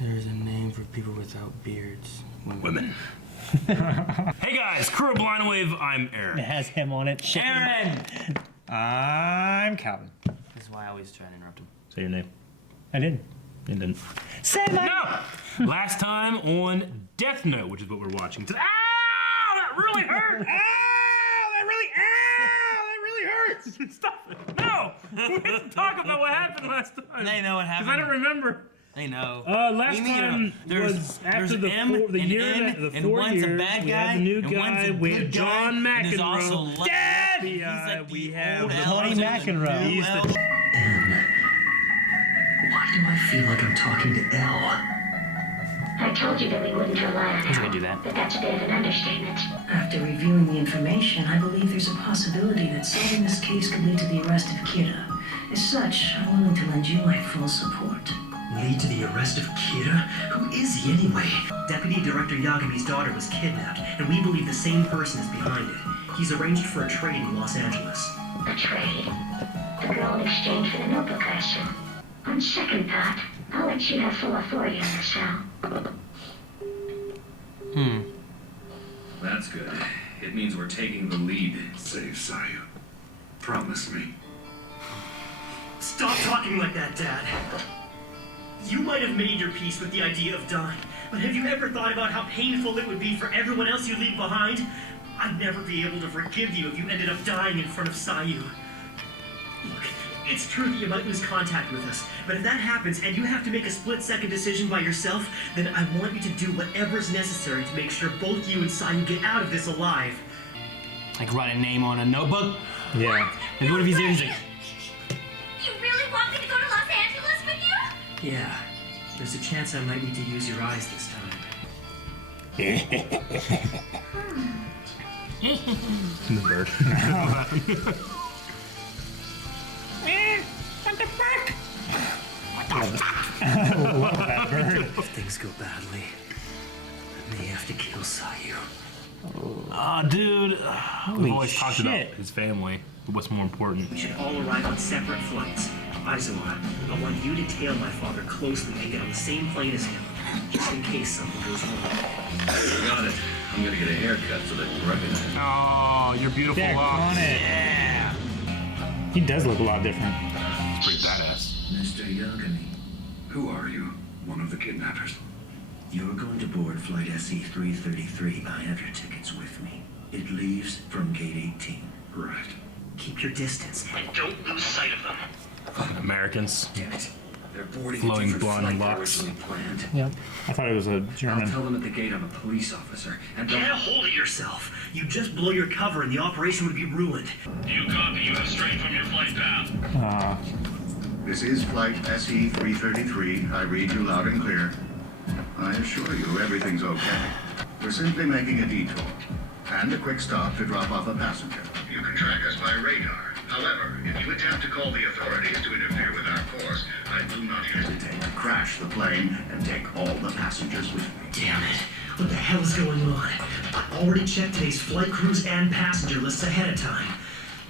There's a name for people without beards. Women. Hey guys, crew of Blind Wave, I'm Aaron. It has him on it. Aaron! I'm Calvin. This is why I always try to interrupt him. Say your name. I didn't. You didn't. Say my No! Last time on Death Note, which is what we're watching today. Ow! That really hurt! Ow! That really hurts! Stop it! No! We have to talk about what happened last time. They know what happened. Because I don't remember. They know. Last time was after the year, the 4 years. Bad We guy, had the new and guy. one's a We had good John guy, and there's also McEnroe. Dad! We have old Tony elf, McEnroe. the new He's the- elf. Why do I feel like I'm talking to Elle? I told you that we wouldn't rely on He's her, gonna do that. but that's a bit of an understatement. After reviewing the information, I believe there's a possibility that solving this case could lead to the arrest of Kira. As such, I'm willing to lend you my full support. Lead to the arrest of Kira? Who is he anyway? Deputy Director Yagami's daughter was kidnapped, and we believe the same person is behind it. He's arranged for a trade in Los Angeles. A trade. The girl in exchange for the notebook, I assume. On second thought, I'll let you have full authority on this now. That's good. It means we're taking the lead. Save Sayu. Promise me. Stop talking like that, Dad. You might have made your peace with the idea of dying, but have you ever thought about how painful it would be for everyone else you leave behind? I'd never be able to forgive you if you ended up dying in front of Sayu. Look, it's true that you might lose contact with us, but if that happens and you have to make a split-second decision by yourself, then I want you to do whatever's necessary to make sure both you and Sayu get out of this alive. Like write a name on a notebook? Yeah. Like what if he's there, he's like, You really want me to go to Los Angeles with you? Yeah, there's a chance I might need to use your eyes this time. The bird. Love that bird. If things go badly, I may have to kill Sayu. Dude. We've always talked shit. about his family, but what's more important? We should all arrive on separate flights. Aizawa, I want you to tail my father closely and get on the same plane as him, just in case something goes wrong. Got it. I'm gonna get a haircut so they can recognize me. Oh, your beautiful Back locks. on it. Yeah. He does look a lot different. Pretty badass. Mr. Yagami, who are you? One of the kidnappers? You're going to board flight SE-333. I have your tickets with me. It leaves from gate 18. Right. Keep your distance and don't lose sight of them. Americans. Damn it. They're boarding Flowing a different blonde flight than locks. originally planned. Yep. I thought it was a I'll German. tell them at the gate I'm a police officer, and they'll... Get a hold of yourself. You just blow your cover and the operation would be ruined. You copy, you have straight from your flight path. This is flight SE-333. I read you loud and clear. I assure you everything's okay. We're simply making a detour and a quick stop to drop off a passenger. You can track us by radar. However, if you attempt to call the authorities to interfere with our course, I will not hesitate. Hesitate to crash the plane and take all the passengers with me. Damn it. What the hell is going on? I already checked today's flight crews and passenger lists ahead of time.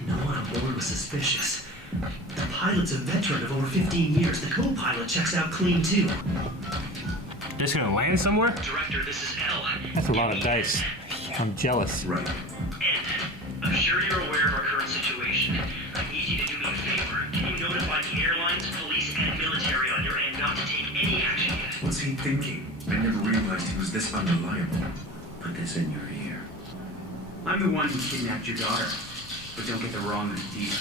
No one on board was suspicious. The pilot's a veteran of over 15 years. The co-pilot checks out clean too. Just gonna land somewhere? Director, this is Elle. That's a lot of dice. I'm jealous. Right. And I'm sure you're aware of our current situation. I need you to do me a favor. Can you notify the airlines, police, and military on your end not to take any action yet? What's he thinking? I never realized he was this unreliable. Put this in your ear. I'm the one who kidnapped your daughter. But don't get the wrong idea.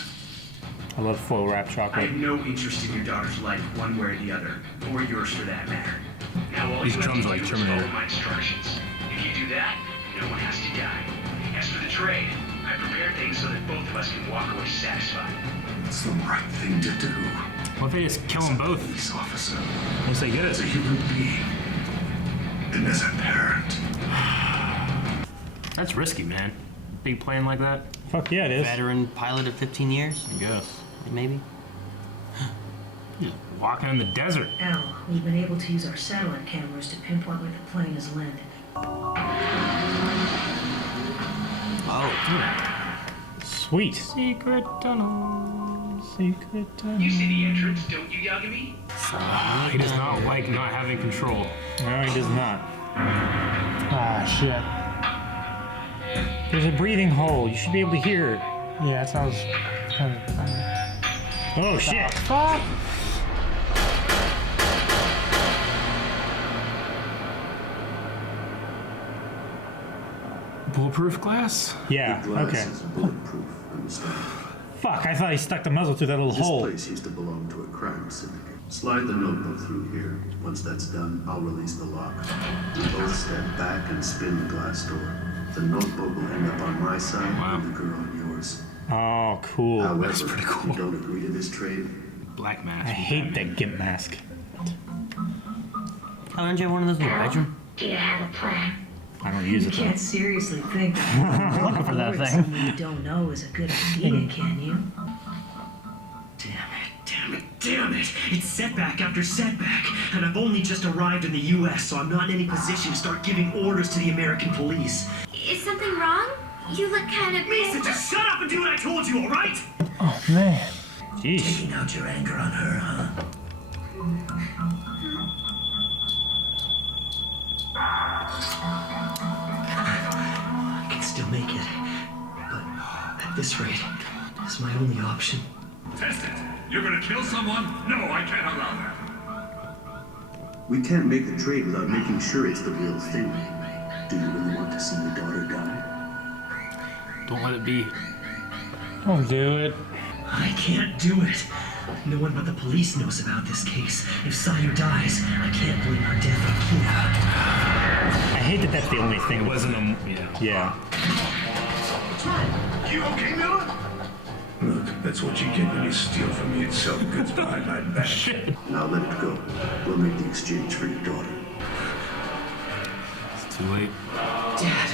I love full wrap I chocolate. have no interest in your daughter's life, one way or the other. Or yours for that matter. Now all These you have drums to are like do is Terminator. follow my instructions. If you do that, no one has to die. As for the trade, I prepared things so that both of us can walk away satisfied. It's the right thing to do. What if they just kill them both Police officer. once they get As a it? human being. And as a parent. That's risky, man. Big plane like that? Fuck yeah, it is. veteran pilot of 15 years? I guess. Maybe? Just walking in the desert. Elle, we've been able to use our satellite cameras to pinpoint where the plane has landed. Oh. Sweet. Secret tunnel. secret time. You see the entrance, don't you, Yagami? He does not like not having control. No, he does not. Ah, shit. There's a breathing hole. You should be able to hear it. Yeah, that sounds kind of. Oh shit! Fuck! Bulletproof glass? Yeah. Okay. Bulletproof, understand? Fuck! I thought he stuck the muzzle through that little This hole. place used to belong to a crime syndicate. Slide the notebook through here. Once that's done, I'll release the lock. We both step back and spin the glass door. The notebook will end up on my side and the girl on yours. Oh, cool. However, if you don't agree to this trade, Black mask. I hate that gimp mask. How don't you have one of those in your bedroom? Do you have a plan? I don't use You it though. can't seriously think that Looking for that thing. someone you don't know is a good idea, can you? Damn it! It's setback after setback, and I've only just arrived in the U.S., so I'm not in any position to start giving orders to the American police. Is something wrong? You look kind of... Lisa, just shut up and do what I told you, all right? Oh, man. Jeez. Taking out your anger on her, huh? I can still make it, but at this rate, it's my only option. Test it. You're gonna kill someone? No, I can't allow that. we can't make the trade without making sure it's the real thing. Do you really want to see your daughter die? Don't let it be. Don't do it. I can't do it. No one but the police knows about this case. If Sayu dies, I can't blame her death on Kira. I hate that that's the only thing. It wasn't a. Yeah. Yeah. What's wrong? You okay, Miller? Look, that's what you get when you steal from me and sell goods behind my back. Now let it go. We'll make the exchange for your daughter. It's too late. Dad,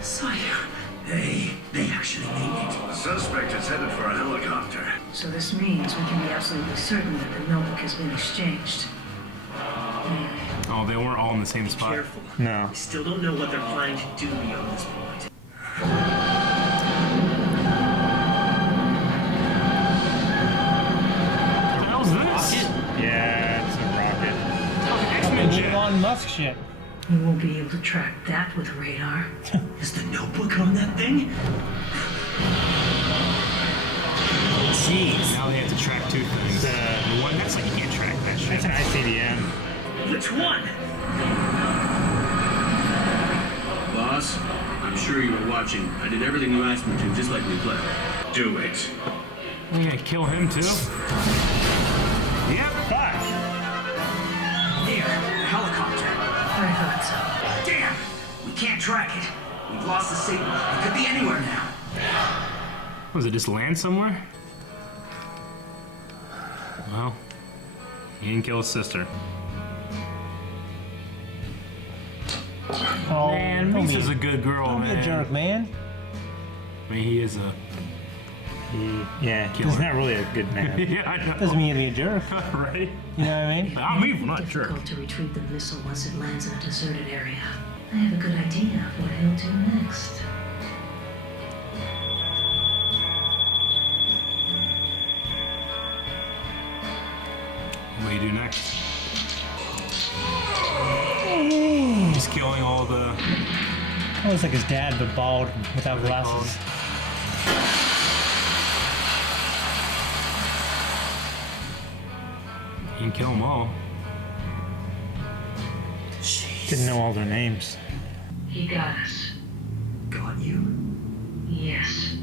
Sayu. Hey, they actually made it. Suspect is headed for a helicopter. So this means we can be absolutely certain that the notebook has been exchanged. Oh, they weren't all in the same spot. Careful. No. I still don't know what they're planning to do beyond this point. What the hell's this? Yeah, it's a rocket. X-Men jet. Elon Musk shit. We won't be able to track that with radar. Is the notebook on that thing? Jeez. Now they have to track two things. It's, The one that's like you can't track that shit. That's an ICBM. Which one? Boss, I'm sure you were watching. I did everything you asked me to, just like we planned. Do it. We're gonna kill him too. Yep. Fuck! Here, the helicopter. I thought so. Damn! We can't track it. We've lost the signal. It could be anywhere now. Was it just land somewhere? Well, he didn't kill his sister. Oh, Man, don't be Misa's a good girl, don't be man. a jerk, man. I mean, he is a. Yeah, he's not really a good man. Yeah, I know. Doesn't mean to be a jerk. Right? You know what I mean? I'm evil, not a jerk. Difficult to retrieve the missile once it lands in a deserted area. I have a good idea of what he'll do next. What do you do next? He's killing all the. That looks like his dad, but bald, without glasses. He can kill them all. Didn't know all their names. He got us. Got you? Yes.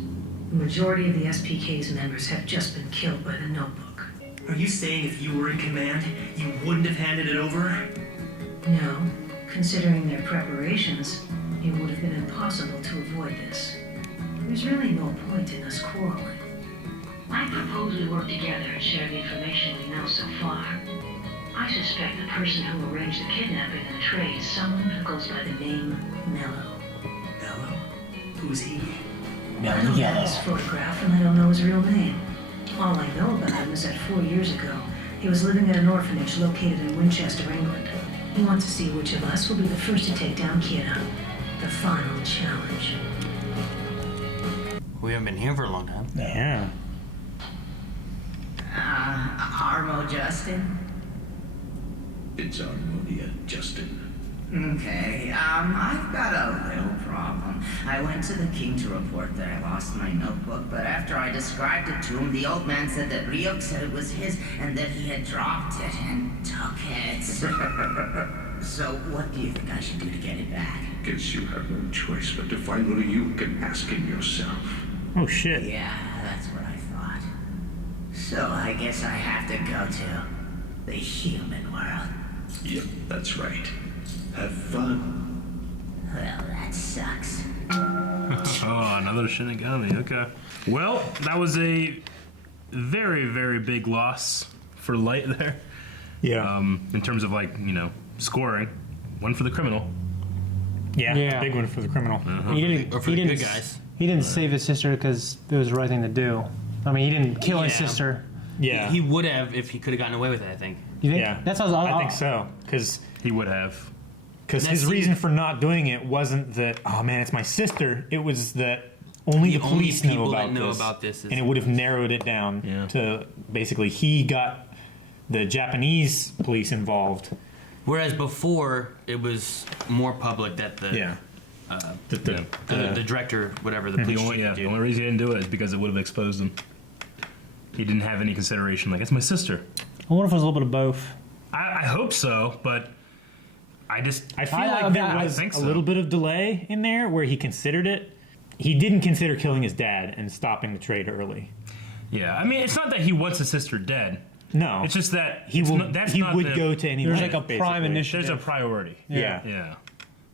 The majority of the SPK's members have just been killed by the notebook. Are you saying if you were in command, you wouldn't have handed it over? No. Considering their preparations, it would have been impossible to avoid this. There's really no point in us quarreling. I propose we work together and share the information we know so far. I suspect the person who arranged the kidnapping and the trade is someone who goes by the name Mello. Mello? Who's he? I don't know his photograph and I don't know his real name. All I know about him is that 4 years ago, he was living at an orphanage located in Winchester, England. He wants to see which of us will be the first to take down Kira. The final challenge. We haven't been here for a long time. Yeah. Armo Justin? It's Harmonia, Justin. Okay, I've got a little problem. I went to the king to report that I lost my notebook, but after I described it to him, the old man said that Ryuk said it was his and that he had dropped it and took it. So what do you think I should do to get it back? Guess you have no choice but to find Ryuk and ask him yourself. Oh shit. Yeah, that's what I thought. So I guess I have to go to the human world. Yep, that's right. Have fun. Well, that sucks. Oh, another Shinigami. Okay. Well, that was a very, very big loss for Light there. Yeah. In terms of scoring, one for the criminal. Yeah. Big one for the criminal. He didn't. Or for the good guys. He didn't save his sister because it was the right thing to do. I mean, he didn't kill his sister. Yeah. He would have if he could have gotten away with it, I think. You think? Yeah. That's what I think so. Because he would have. Because his reason for not doing it wasn't that, oh man, it's my sister. It was that only the police know about this. And it would have narrowed it down to basically he got the Japanese police involved. Whereas before, it was more public that the director, whatever, the police chief The only reason he didn't do it is because it would have exposed him. He didn't have any consideration. Like, it's my sister. I wonder if it was a little bit of both. I hope so, but I feel like there was a little bit of delay in there where he considered it. He didn't consider killing his dad and stopping the trade early. Yeah, I mean, it's not that he wants his sister dead. No, it's just that he would go to any. There's like a prime initiative. There's a priority. Yeah,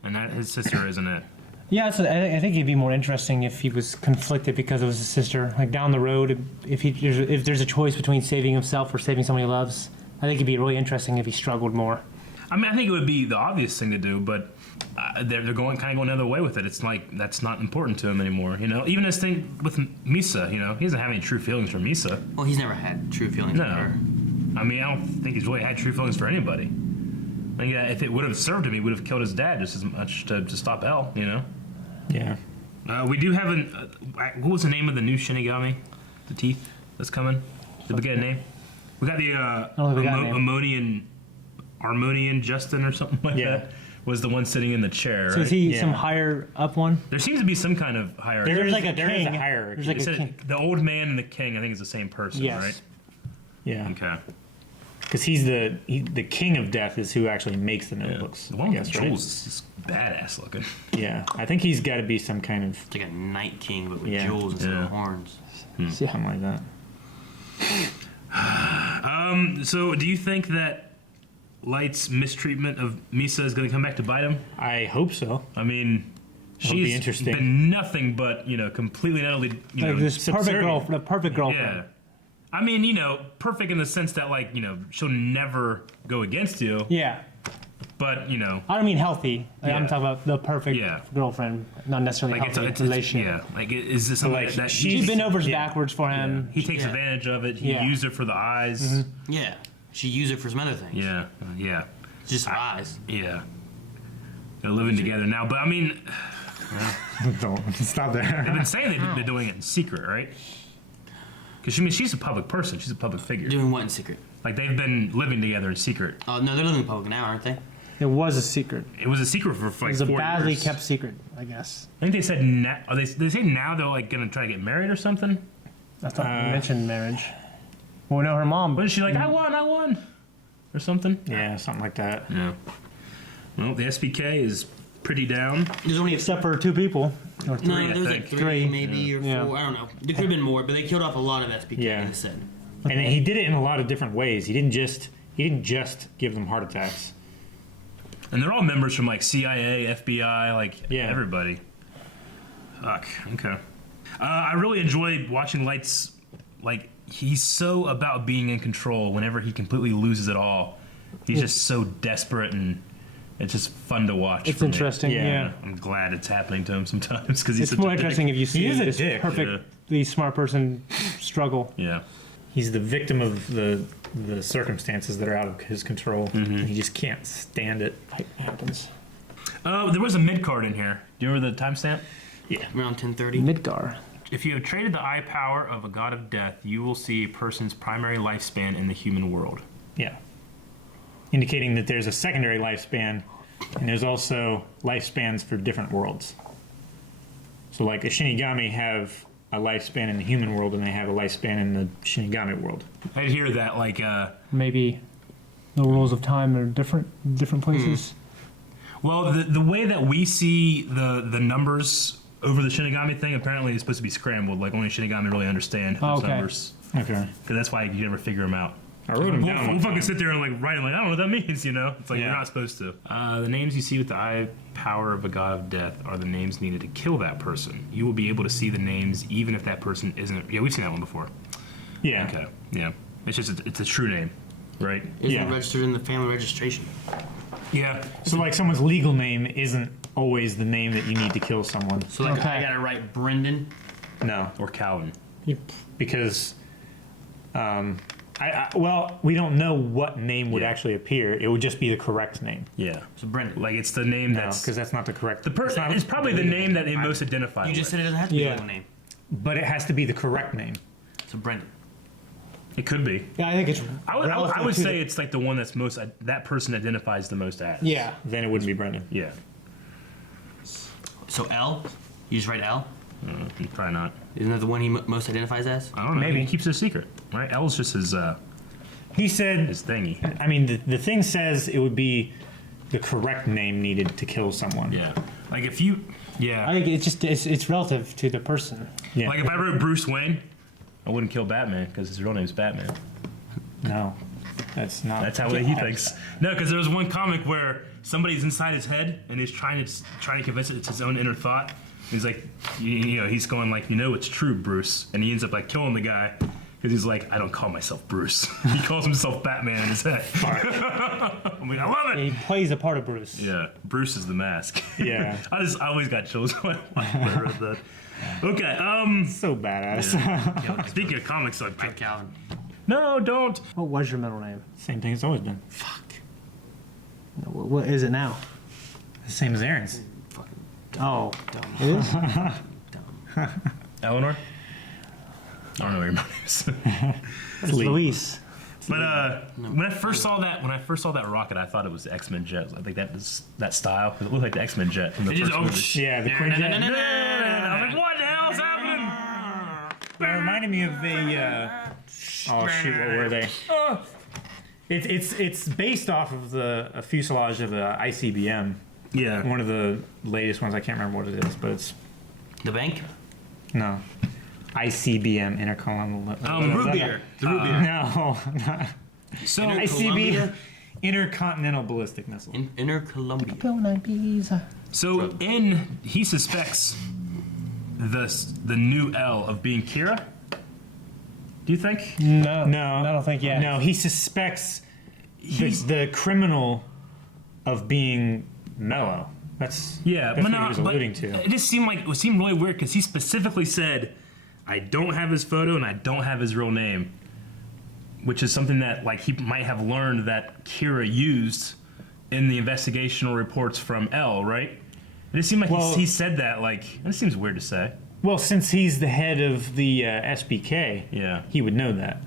and that his sister isn't it. Yeah, I think it'd be more interesting if he was conflicted because it was his sister. Like down the road, if there's a choice between saving himself or saving somebody he loves, I think it'd be really interesting if he struggled more. I mean, I think it would be the obvious thing to do, but they're going another way with it. It's like that's not important to him anymore. You know, even his thing with Misa. You know, he doesn't have any true feelings for Misa. Well, he's never had true feelings for her. I mean, I don't think he's really had true feelings for anybody. I think if it would have served him, he would have killed his dad just as much to stop L. You know. Yeah. We do have what was the name of the new Shinigami? The teeth that's coming. Did we get a name? We got the Harmonian Justin or something like that. Was the one sitting in the chair. So is he some higher up one? There seems to be some kind of hierarchy. There's like a there is king. a hierarchy. There's like a king. The old man and the king, I think, is the same person, Yes. right? Yeah. Okay. Because he's the king of death is who actually makes the notebooks. The one with Jules is just badass looking. Yeah, I think he's got to be some kind of. It's like a Night King, but with jewels instead of horns. Something like that. So, do you think that Light's mistreatment of Misa is going to come back to bite him? I hope so. I mean, she's been nothing but completely and utterly this perfect girlfriend. Yeah. I mean, perfect in the sense that she'll never go against you. Yeah. But I don't mean healthy. I'm talking about the perfect girlfriend, not necessarily healthy relationship. Is this something that she's been over backwards for him? He takes advantage of it. He used it for the eyes. Mm-hmm. Yeah. She used it for some other things. Yeah. It's just her eyes. Yeah. They're living together now, but I mean, don't stop there. They've been saying they're doing it in secret, right? Because she's a public person. She's a public figure. Doing what in secret? Like they've been living together in secret. Oh no, they're living public now, aren't they? It was a secret. It was a secret for like 4 years. It was a badly kept secret, I guess. I think they said now. They say now they're like gonna try to get married or something. I thought you mentioned marriage. Well, no, her mom. Wasn't she like, I won, or something? Yeah, something like that. Yeah. Well, the SBK is pretty down. There's only except for 2 people. Or 3, no, there was like 3 maybe or 4. I don't know. There could have been more, but they killed off a lot of SBK. Yeah. They said. And he did it in a lot of different ways. He didn't just give them heart attacks. And they're all members from like CIA, FBI, everybody. Fuck. Okay. I really enjoyed watching Light's. He's so about being in control. Whenever he completely loses it all, he's just so desperate, and it's just fun to watch. It's interesting. Yeah. I'm glad it's happening to him sometimes because he's. It's more interesting if you see this perfectly smart person struggle. Yeah. He's the victim of the circumstances that are out of his control. Mm-hmm. He just can't stand it. It happens. There was a mid card in here. Do you remember the timestamp? Yeah, around 10:30. Midgar. If you have traded the eye power of a god of death, you will see a person's primary lifespan in the human world. Yeah. Indicating that there's a secondary lifespan, and there's also lifespans for different worlds. So like a Shinigami have a lifespan in the human world, and they have a lifespan in the Shinigami world. I'd hear that, like, maybe the rules of time are different places. Well, the way that we see the numbers over the Shinigami thing, apparently it's supposed to be scrambled. Like, only Shinigami really understand those numbers. Okay. Because that's why you never figure them out. I wrote them down. We'll fucking sit there and like write them like, I don't know what that means, you know? It's like, you're not supposed to. The names you see with the eye power of a god of death are the names needed to kill that person. You will be able to see the names even if that person isn't. Yeah, we've seen that one before. Yeah. Okay. Yeah. It's just, it's a true name, right? Isn't registered in the family registration. Yeah. So like someone's legal name isn't always the name that you need to kill someone. So like I gotta write Brendan? No. Or Calvin. Because, well, we don't know what name would actually appear. It would just be the correct name. Yeah. So Brendan. Like, it's the name that's... because that's not the correct... The person is probably the name that they most identify You with. just said it doesn't have to be a legal name. But it has to be the correct name. So Brendan. It could be. Yeah, I think it's. I would say it's like the one that's most, that person identifies the most as. Yeah. Then it wouldn't be Brendan. Yeah. So L? You just write L? Probably not. Isn't that the one he most identifies as? I don't know. Maybe. He keeps it a secret, right? L's just his, he said... his thingy. I mean, the thing says it would be the correct name needed to kill someone. Yeah. Like, if you... Yeah. I think it's just it's relative to the person. Yeah. Like, if I wrote Bruce Wayne, I wouldn't kill Batman because his real name's Batman. No. That's not... That's how he thinks. No, because there was one comic where somebody's inside his head and he's trying to convince it it's his own inner thought. And he's like, you know, he's going like, it's true, Bruce. And he ends up like killing the guy because he's like, I don't call myself Bruce. He calls himself Batman in his head. I'm like, I love it. He plays a part of Bruce. Yeah, Bruce is the mask. Yeah. I always got chills when I read that. Okay, so badass. Yeah. Speaking of comics, I Write Calvin. No, don't. What was your middle name? Same thing it's always been. Fuck. What is it now? The same as Aaron's. Oh, it is. Eleanor? I don't know what your name is. It's Luis. But when I first saw that rocket, I thought it was the X-Men jet. I think that style, because it looked like the X-Men jet from the first movie. Yeah, the Queen jet. I was like, what the hell's happening? It reminded me of a. Oh shoot! What were they? It's based off of a fuselage of a ICBM. Yeah. One of the latest ones. I can't remember what it is, but it's The bank? no. ICBM, Intercontinental. Root beer. The root beer. No. So ICB, Intercontinental Ballistic Missile. Inner Columbia. So he suspects the new L of being Kira. Do you think? No, No. I don't think. Yeah. No, he suspects the criminal of being Mello. That's what he was alluding to. It just seemed really weird because he specifically said, "I don't have his photo and I don't have his real name," which is something that like he might have learned that Kira used in the investigational reports from L. Right? It just seemed like he said that. Like, it seems weird to say. Well, since he's the head of the SBK, he would know that.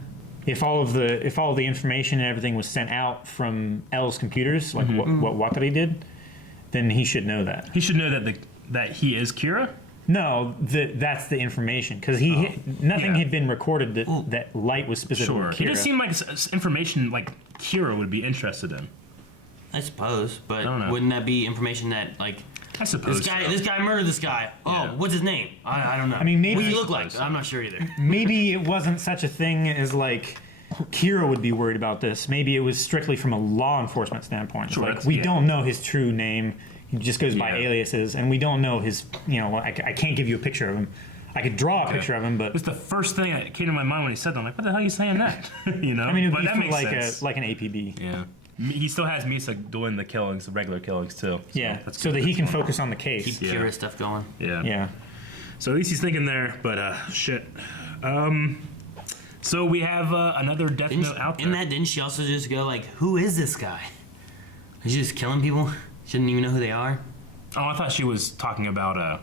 If all the information and everything was sent out from L's computers, like what Watari did, then he should know that. He should know that he is Kira? No, that's the information because nothing had been recorded that Light was specifically Sure. Kira. It just seemed like information like Kira would be interested in. I suppose, but I don't know. wouldn't that be information that like I suppose this guy murdered this guy? Oh, what's his name? I don't know. I mean, maybe what does he look like? I'm not sure either. Maybe it wasn't such a thing as like Kira would be worried about this. Maybe it was strictly from a law enforcement standpoint. Sure, like we don't know his true name. He just goes by aliases, and we don't know his. I can't give you a picture of him. I could draw a picture of him, but it's the first thing that came to my mind when he said that. I'm like, what the hell are you saying that? You know? I mean, it would But be that for makes like sense. an APB. Yeah. He still has Misa doing the killings, the regular killings too. Yeah, that's so good. that he can focus on the case. Keep Kira stuff going. Yeah. Yeah. So at least he's thinking there, but shit. So we have another Death Note out there. Didn't she also just go like, who is this guy? Is she just killing people? She didn't even know who they are? Oh, I thought she was talking about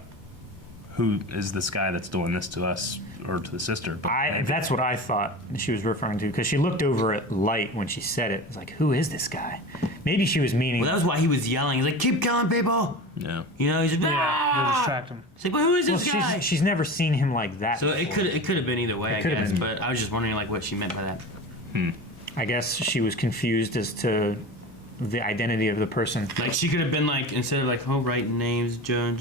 who is this guy that's doing this to us or to the sister? But that's what I thought she was referring to, because she looked over at Light when she said it. It's like, who is this guy? Maybe she was meaning. Well, that was why he was yelling. He's like, keep killing people. Yeah. You know, he's like, to distract him. It's like, well, who is this guy? She's never seen him like that. So before. it could have been either way, I guess. But I was just wondering like what she meant by that. I guess she was confused as to the identity of the person. Like she could have been like, instead of like, oh, write names, John,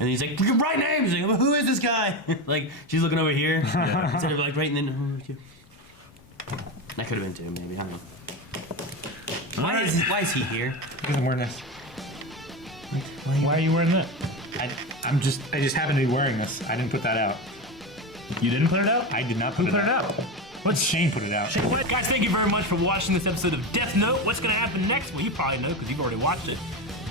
and he's like, you can write names. He's like, well, who is this guy? Like she's looking over here instead of like writing the. That could have been too, maybe. I don't know. Why is he here? Because I'm wearing this. Why are you wearing that? I just happen to be wearing this. I didn't put that out. You didn't put it out? I did not put it out. What's Shane put it out? Guys, thank you very much for watching this episode of Death Note. What's going to happen next? Well, you probably know because you've already watched it.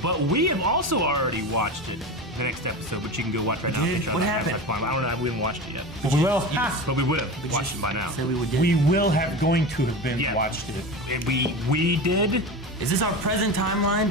But we have also already watched it, the next episode, which you can go watch right now. What happened? I don't know. We haven't watched it yet. But we will. But we would have watched it by now. We will have going to have been watched it. We did. Is this our present timeline?